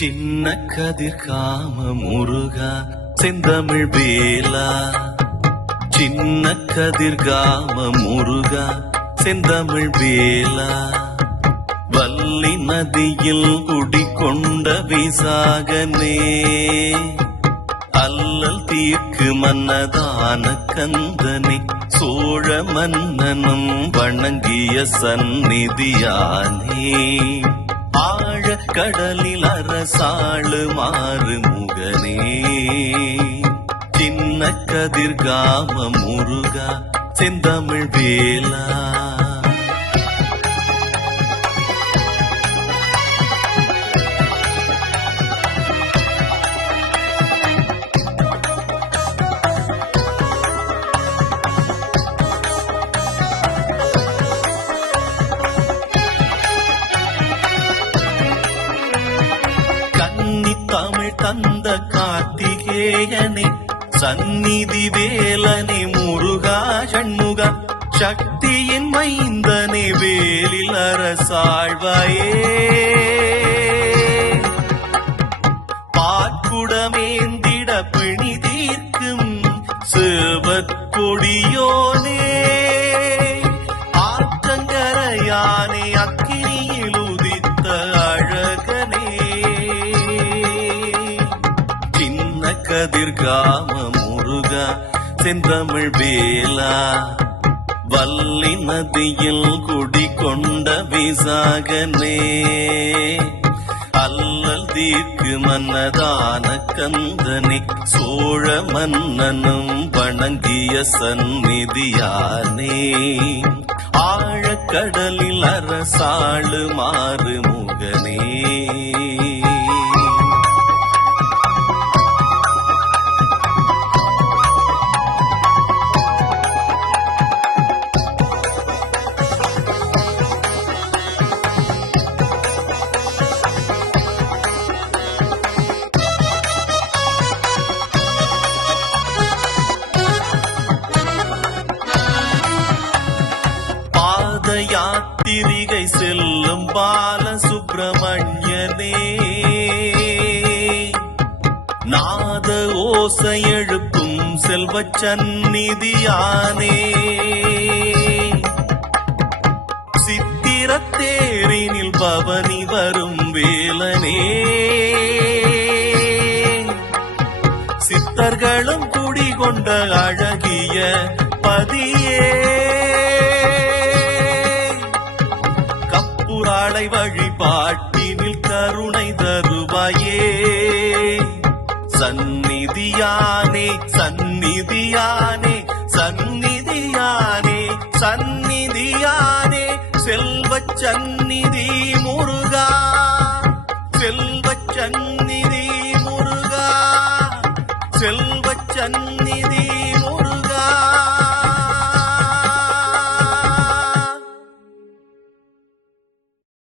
சின்ன கதிர் காம முருகா செந்தமிழ் வேலா. சின்ன கதிர் காம முருகா செந்தமிழ் வேலா. வள்ளி நதியில் குடிக்கொண்ட விசாகனே. அல்லல் தீர்க்கு மன்னதான கந்தனை சோழ மன்னனும் வணங்கிய சந்நிதியானே. ஆழ கடலில் அரசாளு மாறு முகனே. சின்ன கதிர்காம முருகா செந்தமிழ் வேலா. தந்த கார்த்திகேயனே சந்நிதி வேலனே முருகா சண்முகா சக்தியின் மைந்தனே வேலில் அரசாழ்வாயே. பாற்குடமேந்திட பிணி தீர்க்கும் சிவத் கதிர்காம முருகா செந்தமிழ் வேலா. வள்ளி நதியில் குடிகொண்ட விசாகனே. அல்லல் தீர்க்கு மன்னதான கந்தனை சோழ மன்னனும் வணங்கிய சந்நிதியானே. ஆழக்கடலில் அரசாளு மாறு முகனே யாத்திரிகை செல்லும் பால சுப்பிரமணியனே நாத ஓசை எழுப்பும் செல்வ சந்நிதியானே. சித்திரத்தேரினில் பவனி வரும் வேலனே. சித்தர்களும் குடிகொண்ட அழகிய பதியே. பாட்டினில் கருணை தருவாயே. சந்நிதியானே சந்நிதியானே சந்நிதியானே சந்நிதியானே செல்வச் சந்நிதி மூ